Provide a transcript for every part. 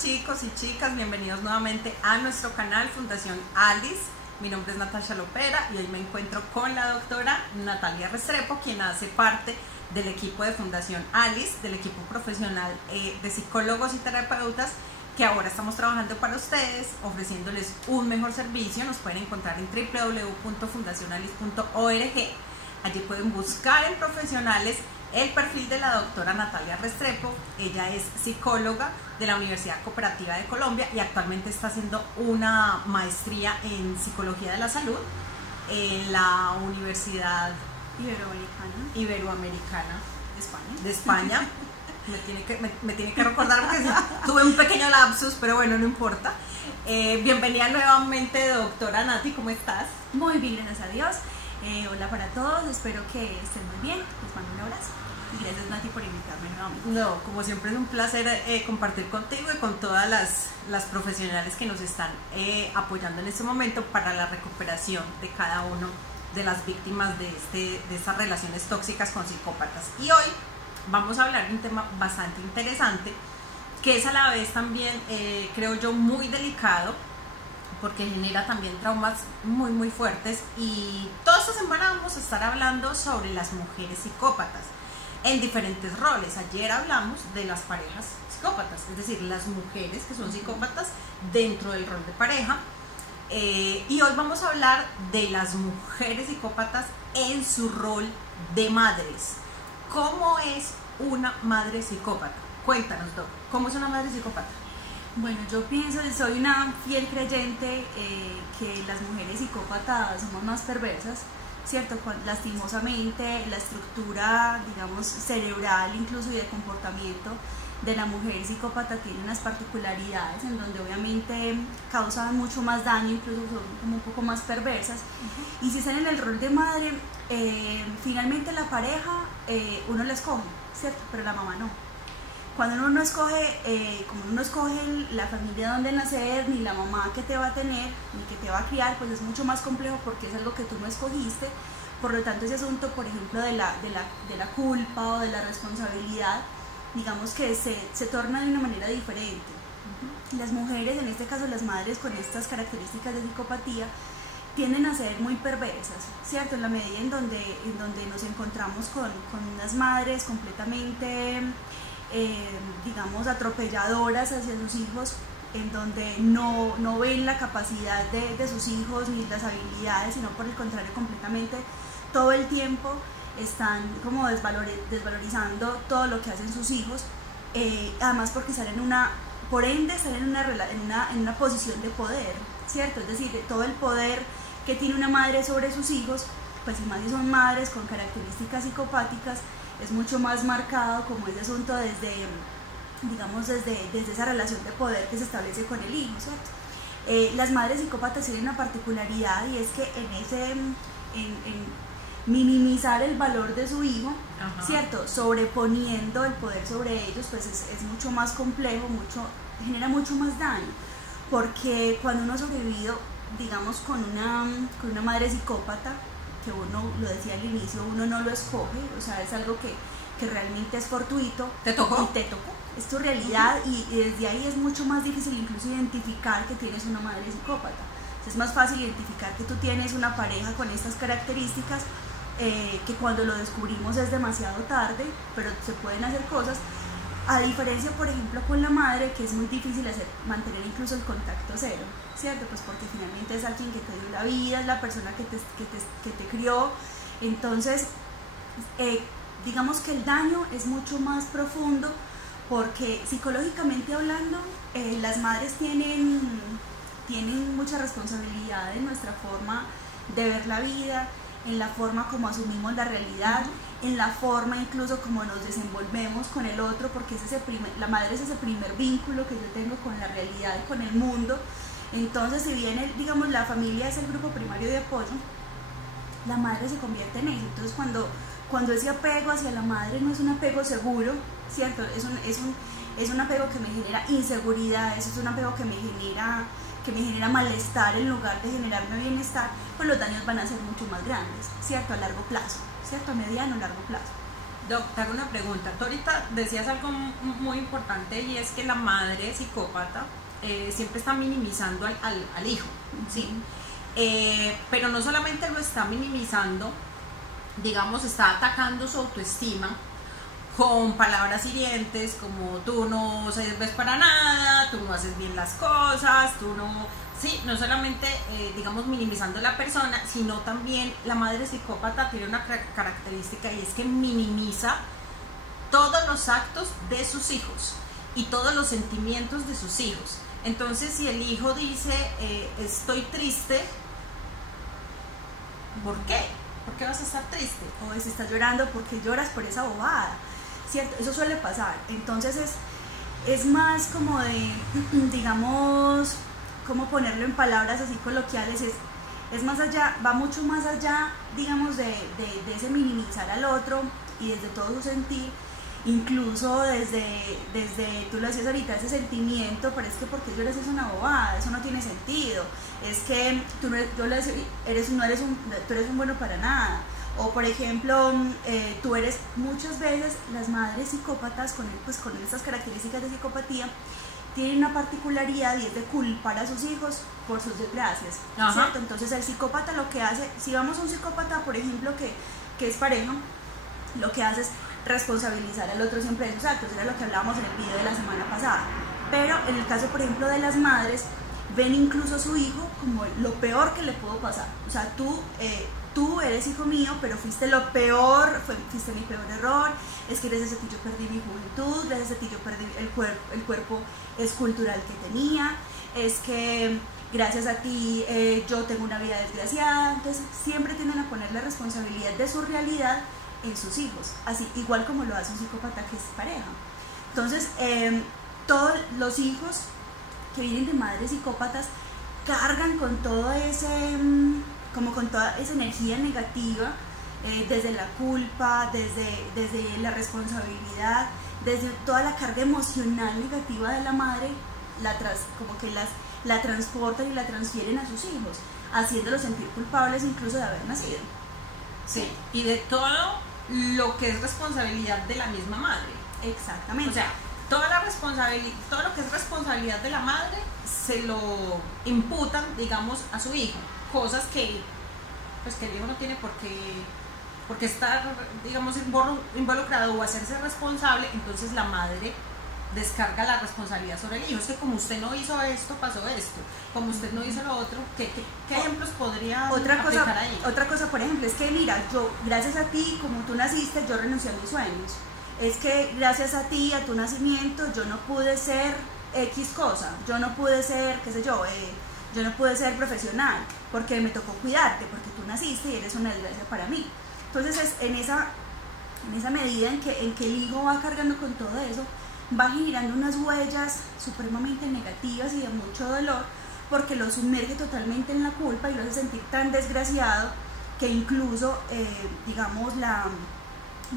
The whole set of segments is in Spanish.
chicos y chicas, bienvenidos nuevamente a nuestro canal Fundación Alice. Mi nombre es Natasha Lopera y hoy me encuentro con la doctora Natalia Restrepo, quien hace parte del equipo de Fundación Alice, del equipo profesional de psicólogos y terapeutas que ahora estamos trabajando para ustedes, ofreciéndoles un mejor servicio. Nos pueden encontrar en www.fundacionalice.org. Allí pueden buscar en profesionales el perfil de la doctora Natalia Restrepo. Ella es psicóloga de la Universidad Cooperativa de Colombia y actualmente está haciendo una maestría en Psicología de la Salud en la Universidad Iberoamericana de España. Me tiene que recordar porque tuve un pequeño lapsus, pero bueno, no importa. Bienvenida nuevamente, doctora Nati, ¿cómo estás? Muy bien, gracias a Dios. Hola para todos, espero que estén muy bien. Les mando un abrazo y gracias, Nati, por invitarme nuevamente. No, como siempre es un placer compartir contigo y con todas las profesionales que nos están apoyando en este momento para la recuperación de cada uno de las víctimas de estas relaciones tóxicas con psicópatas. Y hoy vamos a hablar de un tema bastante interesante, que es a la vez también, creo yo, muy delicado, porque genera también traumas muy fuertes. Y toda esta semana vamos a estar hablando sobre las mujeres psicópatas en diferentes roles. Ayer hablamos de las parejas psicópatas, es decir, las mujeres que son psicópatas dentro del rol de pareja. Y hoy vamos a hablar de las mujeres psicópatas en su rol de madres. ¿Cómo es una madre psicópata? Cuéntanos, Doc, ¿cómo es una madre psicópata? Bueno, yo pienso, soy una fiel creyente que las mujeres psicópatas somos más perversas, ¿cierto? Lastimosamente la estructura, digamos, cerebral incluso y de comportamiento de la mujer psicópata tiene unas particularidades en donde obviamente causan mucho más daño, incluso son como un poco más perversas. Y si están en el rol de madre, finalmente la pareja uno la escoge, ¿cierto? Pero la mamá no. Cuando uno no escoge, como uno no escoge la familia donde nacer, ni la mamá que te va a tener, ni que te va a criar, pues es mucho más complejo porque es algo que tú no escogiste. Por lo tanto, ese asunto, por ejemplo, de la culpa o de la responsabilidad, digamos que se torna de una manera diferente. Las mujeres, en este caso las madres con estas características de psicopatía, tienden a ser muy perversas, ¿cierto? En la medida en donde nos encontramos con unas madres completamente, digamos, atropelladoras hacia sus hijos, en donde no ven la capacidad de sus hijos ni las habilidades, sino por el contrario, completamente todo el tiempo están como desvalorizando todo lo que hacen sus hijos, además porque están en una posición de poder, ¿cierto? Es decir, todo el poder que tiene una madre sobre sus hijos, pues y más si son madres con características psicopáticas, es mucho más marcado como ese asunto desde esa relación de poder que se establece con el hijo, ¿cierto? Las madres psicópatas tienen una particularidad, y es que en minimizar el valor de su hijo, ¿cierto? Sobreponiendo el poder sobre ellos, pues es mucho más complejo, genera mucho más daño, porque cuando uno ha sobrevivido, digamos, con una madre psicópata, que uno, lo decía al inicio, uno no lo escoge, o sea, es algo que realmente es fortuito. ¿Te tocó? Y te tocó, es tu realidad, y desde ahí es mucho más difícil incluso identificar que tienes una madre psicópata. Es más fácil identificar que tú tienes una pareja con estas características, que cuando lo descubrimos es demasiado tarde, pero se pueden hacer cosas, a diferencia, por ejemplo, con la madre, que es muy difícil mantener incluso el contacto cero, ¿cierto? Pues porque finalmente es alguien que te dio la vida, es la persona que te crió. Entonces, digamos que el daño es mucho más profundo, porque psicológicamente hablando, las madres tienen mucha responsabilidad en nuestra forma de ver la vida, en la forma como asumimos la realidad, en la forma incluso como nos desenvolvemos con el otro, porque la madre es ese primer vínculo que yo tengo con la realidad y con el mundo. Entonces, si bien digamos la familia es el grupo primario de apoyo, la madre se convierte en eso. Entonces, cuando ese apego hacia la madre no es un apego seguro, ¿cierto? Es un apego que me genera inseguridad, es un apego que me genera malestar en lugar de generarme bienestar, pues los daños van a ser mucho más grandes, ¿cierto? A largo plazo, ¿cierto? A mediano o largo plazo. Doc, te hago una pregunta. Tú ahorita decías algo muy importante y es que la madre psicópata siempre está minimizando al hijo, ¿sí? Pero no solamente lo está minimizando, digamos, está atacando su autoestima con palabras hirientes como tú no sirves para nada, tú no haces bien las cosas, tú no... Sí, no solamente, digamos, minimizando a la persona, sino también la madre psicópata tiene una característica y es que minimiza todos los actos de sus hijos y todos los sentimientos de sus hijos. Entonces, si el hijo dice, estoy triste, ¿por qué? ¿Por qué vas a estar triste? O si estás llorando, ¿por qué lloras por esa bobada? ¿Cierto? Eso suele pasar. Entonces es más como de, digamos, cómo ponerlo en palabras así coloquiales, es más allá, va mucho más allá, digamos, de ese minimizar al otro y desde todo su sentir, incluso desde tú lo decías ahorita, ese sentimiento, pero es que porque lloras es una bobada, eso no tiene sentido, es que tú no eres un bueno para nada. O por ejemplo, tú eres, muchas veces las madres psicópatas con estas características de psicopatía tienen una particularidad y es de culpar a sus hijos por sus desgracias, ¿cierto? Entonces el psicópata lo que hace, si vamos a un psicópata, por ejemplo, que es pareja, lo que hace es responsabilizar al otro siempre de sus actos, era lo que hablábamos en el video de la semana pasada. Pero en el caso, por ejemplo, de las madres, ven incluso a su hijo como lo peor que le pudo pasar. O sea, tú eres hijo mío, pero fuiste lo peor, fuiste mi peor error, es que gracias a ti yo perdí mi juventud, gracias a ti yo perdí el cuerpo escultural que tenía, es que gracias a ti yo tengo una vida desgraciada. Entonces siempre tienden a poner la responsabilidad de su realidad en sus hijos, así igual como lo hace un psicópata que es pareja. Entonces todos los hijos que vienen de madres psicópatas cargan con todo como con toda esa energía negativa, desde la culpa, desde la responsabilidad, desde toda la carga emocional negativa de la madre, como que la transportan y la transfieren a sus hijos, haciéndolos sentir culpables incluso de haber nacido. Sí, y de todo lo que es responsabilidad de la misma madre. Exactamente. O sea, todo lo que es responsabilidad de la madre se lo imputan, digamos, a su hijo, cosas que el hijo no tiene por qué estar, digamos, involucrado o hacerse responsable. Entonces la madre descarga la responsabilidad sobre el hijo. Es que como usted no hizo esto, pasó esto, como usted no hizo lo otro. ¿Qué ejemplos podría aplicar ahí? Otra cosa, por ejemplo, es que mira, yo, gracias a ti, como tú naciste, yo renuncié a mis sueños. Es que gracias a ti, a tu nacimiento, yo no pude ser X cosa, yo no pude ser, qué sé yo, yo no pude ser profesional, porque me tocó cuidarte, porque tú naciste y eres una desgracia para mí. Entonces es en esa medida en que el hijo va cargando con todo eso, va generando unas huellas supremamente negativas y de mucho dolor, porque lo sumerge totalmente en la culpa y lo hace sentir tan desgraciado que incluso, digamos,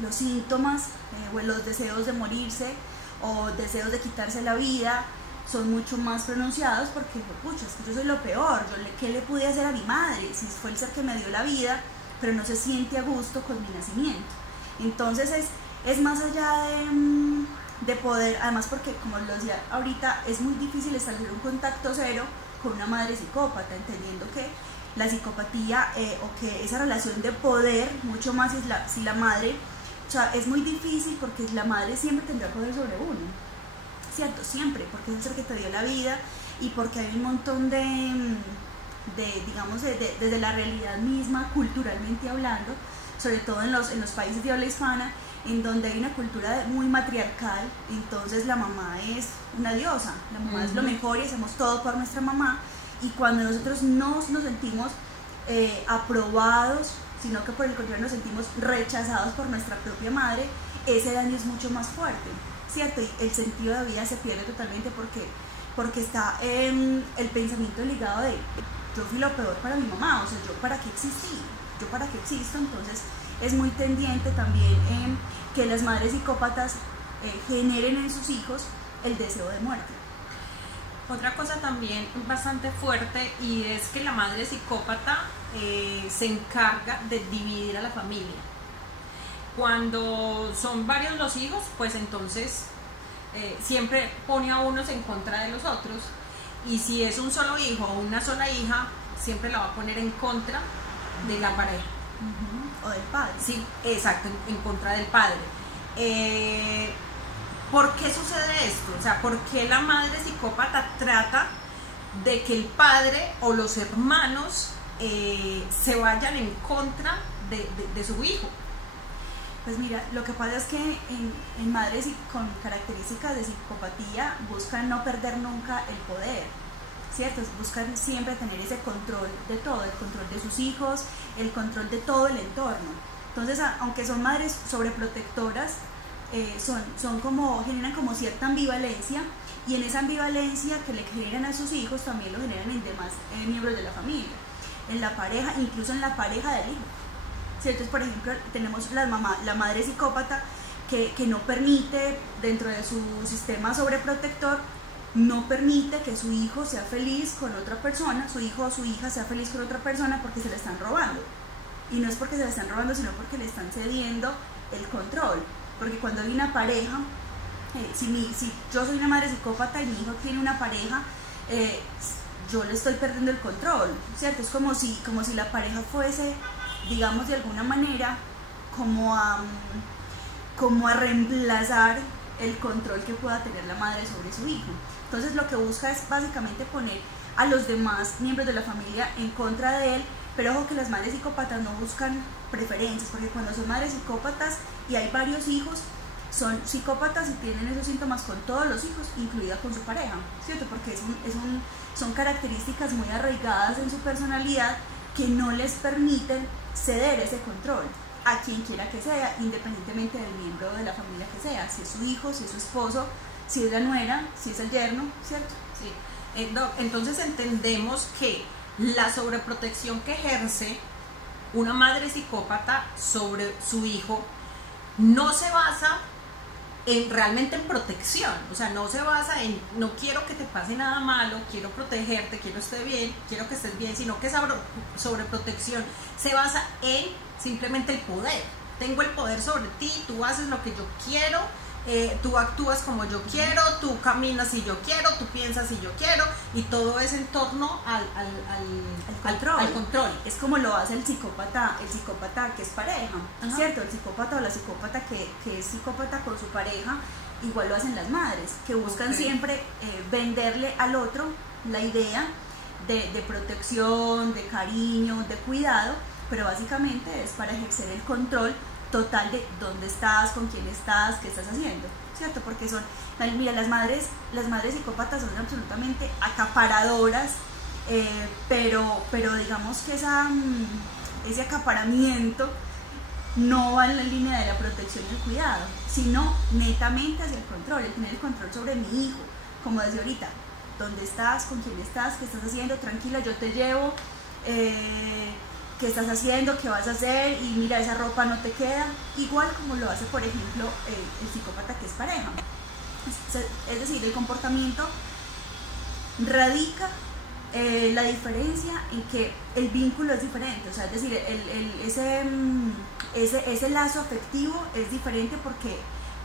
los síntomas o los deseos de morirse o deseos de quitarse la vida son mucho más pronunciados, porque pucha, es que yo soy lo peor, ¿qué le pude hacer a mi madre? Si fue el ser que me dio la vida, pero no se siente a gusto con mi nacimiento. Entonces es más allá de poder, además porque como lo decía ahorita, es muy difícil establecer un contacto cero con una madre psicópata, entendiendo que la psicopatía o que esa relación de poder, mucho más si la madre, o sea, es muy difícil porque la madre siempre tendrá poder sobre uno, ¿cierto? Siempre, porque es el ser que te dio la vida y porque hay un montón digamos, desde la realidad misma, culturalmente hablando, sobre todo en los países de habla hispana, en donde hay una cultura muy matriarcal. Entonces la mamá es una diosa, la mamá es lo mejor y hacemos todo por nuestra mamá, y cuando nosotros no nos sentimos aprobados, sino que por el contrario nos sentimos rechazados por nuestra propia madre, ese daño es mucho más fuerte, ¿cierto? Y el sentido de vida se pierde totalmente porque está el pensamiento ligado de yo fui lo peor para mi mamá, o sea, yo para qué existí, yo para qué existo. Entonces es muy tendiente también que las madres psicópatas generen en sus hijos el deseo de muerte. Otra cosa también bastante fuerte, y es que la madre psicópata se encarga de dividir a la familia. Cuando son varios los hijos, pues entonces siempre pone a unos en contra de los otros, y si es un solo hijo o una sola hija, siempre la va a poner en contra de la pareja. O del padre. Sí, exacto, en contra del padre. ¿Por qué sucede esto? O sea, ¿por qué la madre psicópata trata de que el padre o los hermanos se vayan en contra de su hijo? Pues mira, lo que pasa es que en madres con características de psicopatía buscan no perder nunca el poder, ¿cierto? Buscan siempre tener ese control de todo, el control de sus hijos, el control de todo el entorno. Entonces, aunque son madres sobreprotectoras, generan como cierta ambivalencia, y en esa ambivalencia que le generan a sus hijos también lo generan en demás miembros de la familia, en la pareja, incluso en la pareja del hijo. Entonces, por ejemplo, tenemos la madre psicópata que no permite, dentro de su sistema sobreprotector, no permite que su hijo sea feliz con otra persona, su hijo o su hija sea feliz con otra persona, porque se la están robando. Y no es porque se la están robando, sino porque le están cediendo el control. Porque cuando hay una pareja, si yo soy una madre psicópata y mi hijo tiene una pareja, yo le estoy perdiendo el control, ¿cierto? Es como si la pareja fuese, digamos, de alguna manera como a reemplazar el control que pueda tener la madre sobre su hijo. Entonces lo que busca es básicamente poner a los demás miembros de la familia en contra de él, pero ojo que las madres psicópatas no buscan preferencias, porque cuando son madres psicópatas y hay varios hijos, son psicópatas y tienen esos síntomas con todos los hijos, incluida con su pareja, ¿cierto? Porque son características muy arraigadas en su personalidad que no les permiten ceder ese control a quien quiera que sea, independientemente del miembro de la familia que sea, si es su hijo, si es su esposo, si es la nuera, si es el yerno, ¿cierto? Sí. Entonces entendemos que la sobreprotección que ejerce una madre psicópata sobre su hijo no se basa realmente en protección, o sea, no se basa en no quiero que te pase nada malo, quiero protegerte, quiero que estés bien, sino que esa sobreprotección se basa en simplemente el poder. Tengo el poder sobre ti, tú haces lo que yo quiero, tú actúas como yo quiero, tú caminas si yo quiero, tú piensas si yo quiero, y todo es en torno al control. Es como lo hace el psicópata que es pareja, Ajá. ¿cierto? El psicópata o la psicópata que es psicópata con su pareja, igual lo hacen las madres, que buscan siempre venderle al otro la idea de protección, de cariño, de cuidado, pero básicamente es para ejercer el control total de dónde estás, con quién estás, qué estás haciendo, ¿cierto? Porque mira, las madres psicópatas son absolutamente acaparadoras, pero digamos que ese acaparamiento no va en la línea de la protección y el cuidado, sino netamente hacia el control, el tener el control sobre mi hijo, como decía ahorita, dónde estás, con quién estás, qué estás haciendo, tranquila, yo te llevo, qué estás haciendo, qué vas a hacer, y mira, esa ropa no te queda, igual como lo hace, por ejemplo, el psicópata que es pareja. Es decir, el comportamiento radica la diferencia en que el vínculo es diferente, o sea, es decir, ese lazo afectivo es diferente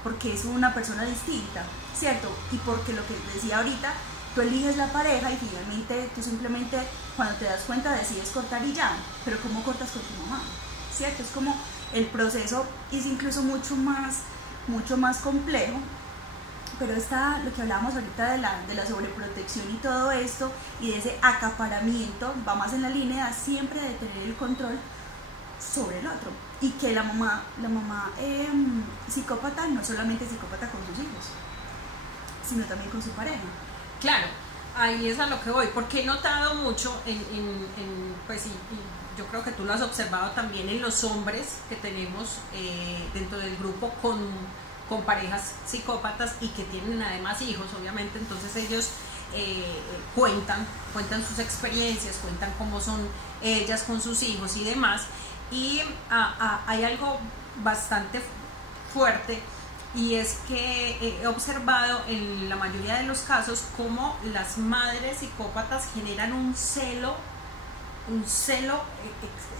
porque es una persona distinta, ¿cierto? Y porque lo que decía ahorita, tú eliges la pareja y finalmente tú simplemente cuando te das cuenta decides cortar y ya, pero ¿cómo cortas con tu mamá? ¿Cierto? Es como el proceso es incluso mucho más complejo, pero lo que hablábamos ahorita de la sobreprotección y todo esto y de ese acaparamiento va más en la línea siempre de tener el control sobre el otro, y que la mamá psicópata no solamente es psicópata con sus hijos, sino también con su pareja. Claro, ahí es a lo que voy, porque he notado mucho pues y yo creo que tú lo has observado también en los hombres que tenemos dentro del grupo con parejas psicópatas y que tienen además hijos, obviamente, entonces ellos cuentan sus experiencias, cuentan cómo son ellas con sus hijos y demás, y hay algo bastante fuerte, y es que he observado en la mayoría de los casos cómo las madres psicópatas generan un celo un celo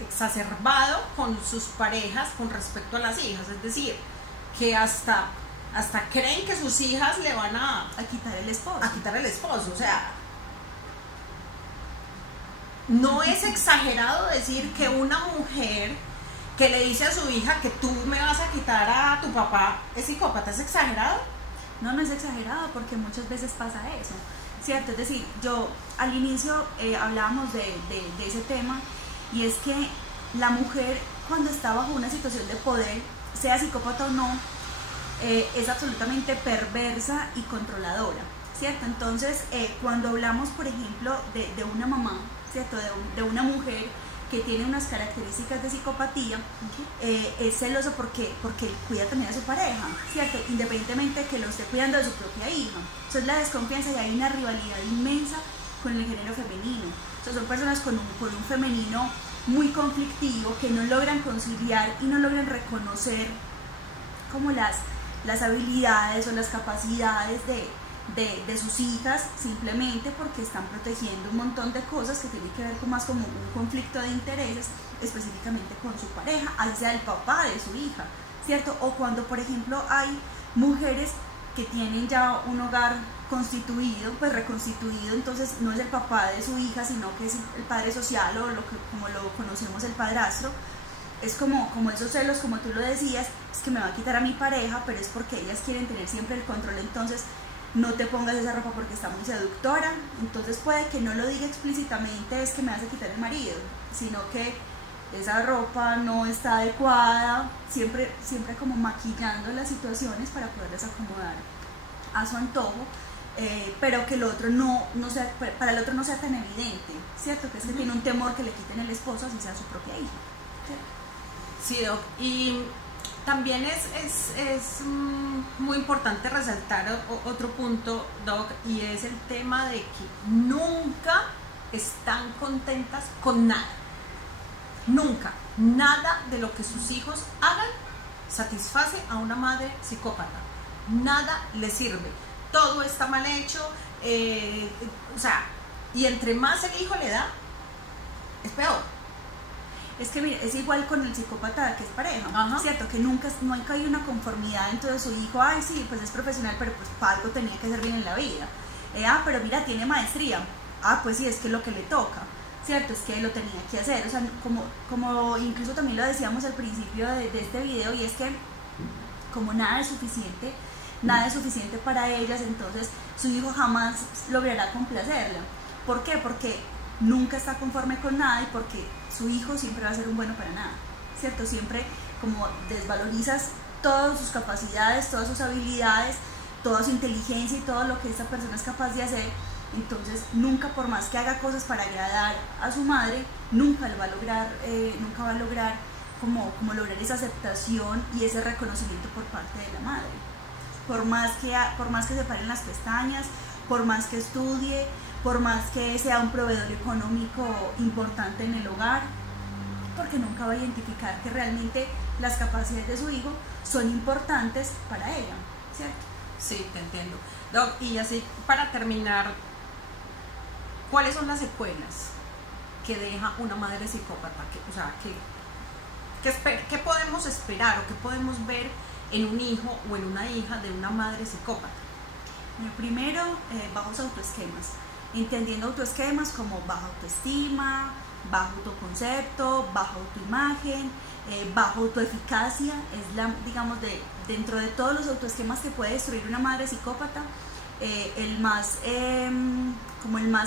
exacerbado con sus parejas con respecto a las hijas, es decir, que hasta creen que sus hijas le van a quitar el esposo. O sea, no es exagerado decir que una mujer que le dice a su hija que tú me vas a quitar a tu papá es psicópata. ¿Es exagerado? No, no es exagerado, porque muchas veces pasa eso, ¿cierto? Es decir, yo al inicio hablábamos de ese tema, y es que la mujer, cuando está bajo una situación de poder, sea psicópata o no, es absolutamente perversa y controladora, ¿cierto? Entonces, cuando hablamos, por ejemplo, de una mamá, ¿cierto? De una mujer que tiene unas características de psicopatía, es celoso porque cuida también a su pareja, ¿cierto? Independientemente de que lo esté cuidando de su propia hija. Entonces, la desconfianza, y hay una rivalidad inmensa con el género femenino. Entonces, son personas con un femenino muy conflictivo, que no logran conciliar y no logran reconocer como las habilidades o las capacidades de sus hijas, simplemente porque están protegiendo un montón de cosas que tienen que ver con más como un conflicto de intereses, específicamente con su pareja, así sea el papá de su hija, ¿cierto? O cuando, por ejemplo, hay mujeres que tienen ya un hogar constituido, pues reconstituido, entonces no es el papá de su hija, sino que es el padre social, o como lo conocemos, el padrastro. Es como esos celos, como tú lo decías, es que me va a quitar a mi pareja, pero es porque ellas quieren tener siempre el control. Entonces, no te pongas esa ropa porque está muy seductora. Entonces puede que no lo diga explícitamente, es que me vas a quitar el marido, sino que esa ropa no está adecuada, siempre como maquillando las situaciones para poderlas acomodar a su antojo, pero que el otro no sea, para el otro no sea tan evidente, ¿cierto? Que es que tiene un temor que le quiten el esposo, así sea su propia hija. Sí, Doc, y también es muy importante resaltar otro punto, Doc, y es el tema de que nunca están contentas con nada. Nunca. Nada de lo que sus hijos hagan satisface a una madre psicópata. Nada le sirve. Todo está mal hecho, o sea, y entre más el hijo le da, es peor. Es que mire, es igual con el psicópata que es pareja, ¿cierto? Que nunca hay una conformidad dentro de su hijo. Ay, sí, pues es profesional, pero pues para algo tenía que hacer bien en la vida. Pero mira, tiene maestría. Pues sí, es que es lo que le toca, ¿cierto? Es que lo tenía que hacer. O sea, como incluso también lo decíamos al principio de este video, y es que como nada es suficiente para ellas, entonces su hijo jamás logrará complacerla. ¿Por qué? Porque nunca está conforme con nada, y porque su hijo siempre va a ser un bueno para nada, ¿cierto? Siempre como desvalorizas todas sus capacidades, todas sus habilidades, toda su inteligencia y todo lo que esta persona es capaz de hacer. Entonces nunca, por más que haga cosas para agradar a su madre, nunca va a lograr como lograr esa aceptación y ese reconocimiento por parte de la madre. Por más que se paren las pestañas, por más que estudie, por más que sea un proveedor económico importante en el hogar, porque nunca va a identificar que realmente las capacidades de su hijo son importantes para ella, ¿cierto? Sí, te entiendo. Doc, y así para terminar, ¿cuáles son las secuelas que deja una madre psicópata? ¿Qué podemos esperar o qué podemos ver en un hijo o en una hija de una madre psicópata? Primero, bajos autoesquemas. Entendiendo autoesquemas como baja autoestima, bajo autoconcepto, baja autoimagen, baja autoeficacia. Digamos, dentro de todos los autoesquemas que puede destruir una madre psicópata, el más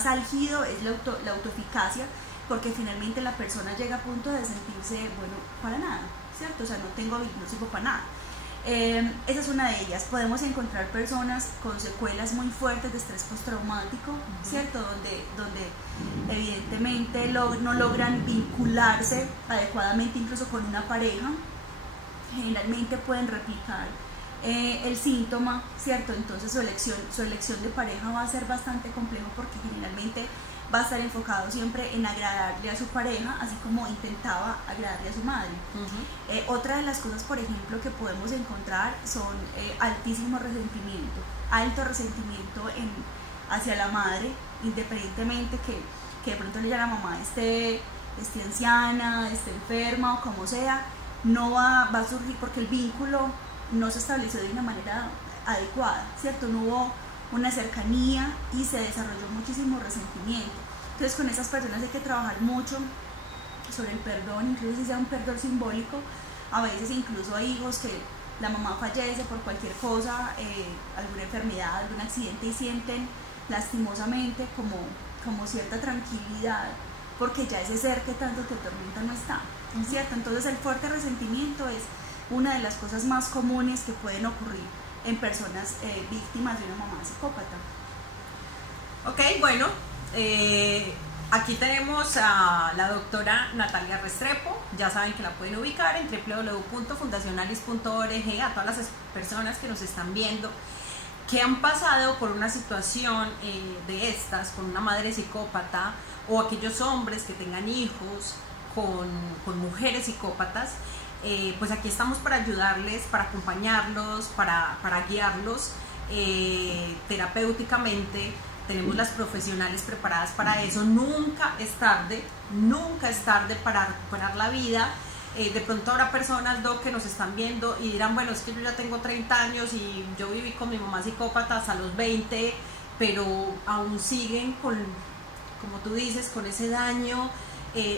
álgido es la autoeficacia, porque finalmente la persona llega a punto de sentirse, bueno, para nada, ¿cierto? O sea, no sirvo para nada. Esa es una de ellas. Podemos encontrar personas con secuelas muy fuertes de estrés postraumático, ¿cierto? Donde evidentemente no logran vincularse adecuadamente incluso con una pareja. Generalmente pueden replicar el síntoma, ¿cierto? Entonces su elección de pareja va a ser bastante complejo, porque generalmente va a estar enfocado siempre en agradarle a su pareja, así como intentaba agradarle a su madre. Otra de las cosas, por ejemplo, que podemos encontrar son altísimo resentimiento, alto resentimiento hacia la madre, independientemente que que de pronto ya la mamá esté anciana, esté enferma o como sea, no va a surgir porque el vínculo no se estableció de una manera adecuada, ¿cierto? No hubo una cercanía y se desarrolló muchísimo resentimiento. Entonces con esas personas hay que trabajar mucho sobre el perdón, incluso si sea un perdón simbólico. A veces incluso hay hijos que la mamá fallece por cualquier cosa, alguna enfermedad, algún accidente, y sienten lastimosamente como cierta tranquilidad, porque ya ese ser que tanto te atormenta no está, ¿cierto? Entonces el fuerte resentimiento es una de las cosas más comunes que pueden ocurrir en personas víctimas de una mamá psicópata. Ok, bueno, aquí tenemos a la doctora Natalia Restrepo. Ya saben que la pueden ubicar en www.fundacionalis.org. A todas las personas que nos están viendo que han pasado por una situación de estas, con una madre psicópata, o aquellos hombres que tengan hijos con mujeres psicópatas, pues aquí estamos para ayudarles, para acompañarlos, para guiarlos terapéuticamente. Tenemos las profesionales preparadas para eso. Nunca es tarde para recuperar la vida. De pronto habrá personas, Doc, que nos están viendo y dirán, bueno, es que yo ya tengo 30 años y yo viví con mi mamá psicópata hasta los 20, pero aún siguen con, como tú dices, con ese daño.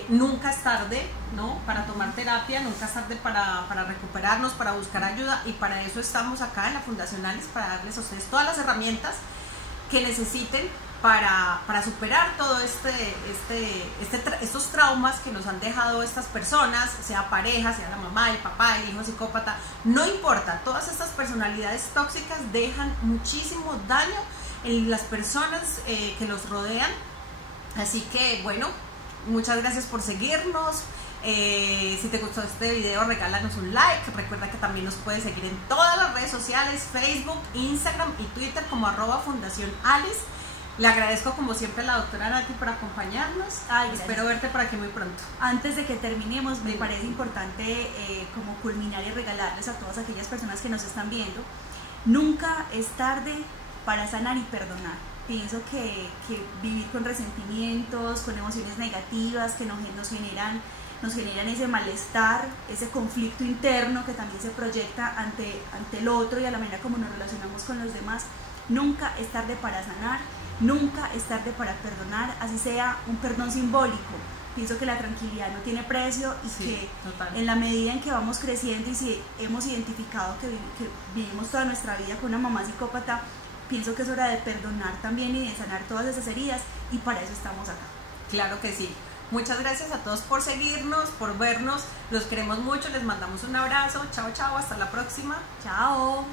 Nunca es tarde, ¿no?, para tomar terapia, nunca es tarde para recuperarnos, para buscar ayuda, y para eso estamos acá en la Fundacionalis, para darles a ustedes todas las herramientas que necesiten para superar todo estos traumas que nos han dejado estas personas, sea pareja, sea la mamá, el papá, el hijo psicópata, no importa. Todas estas personalidades tóxicas dejan muchísimo daño en las personas que los rodean. Así que bueno, muchas gracias por seguirnos. Si te gustó este video, regálanos un like. Recuerda que también nos puedes seguir en todas las redes sociales, Facebook, Instagram y Twitter como @fundacionalis. Le agradezco como siempre a la doctora Nati por acompañarnos. Espero verte por aquí muy pronto. Antes de que terminemos, me parece importante como culminar y regalarles a todas aquellas personas que nos están viendo: nunca es tarde para sanar y perdonar. Pienso que vivir con resentimientos, con emociones negativas que nos generan ese malestar, ese conflicto interno que también se proyecta ante el otro y a la manera como nos relacionamos con los demás. Nunca es tarde para sanar, nunca es tarde para perdonar, así sea un perdón simbólico. Pienso que la tranquilidad no tiene precio y que en la medida en que vamos creciendo y si hemos identificado que vivimos toda nuestra vida con una mamá psicópata, pienso que es hora de perdonar también y de sanar todas esas heridas, y para eso estamos acá. Claro que sí. Muchas gracias a todos por seguirnos, por vernos. Los queremos mucho, les mandamos un abrazo. Chao, chao, hasta la próxima. Chao.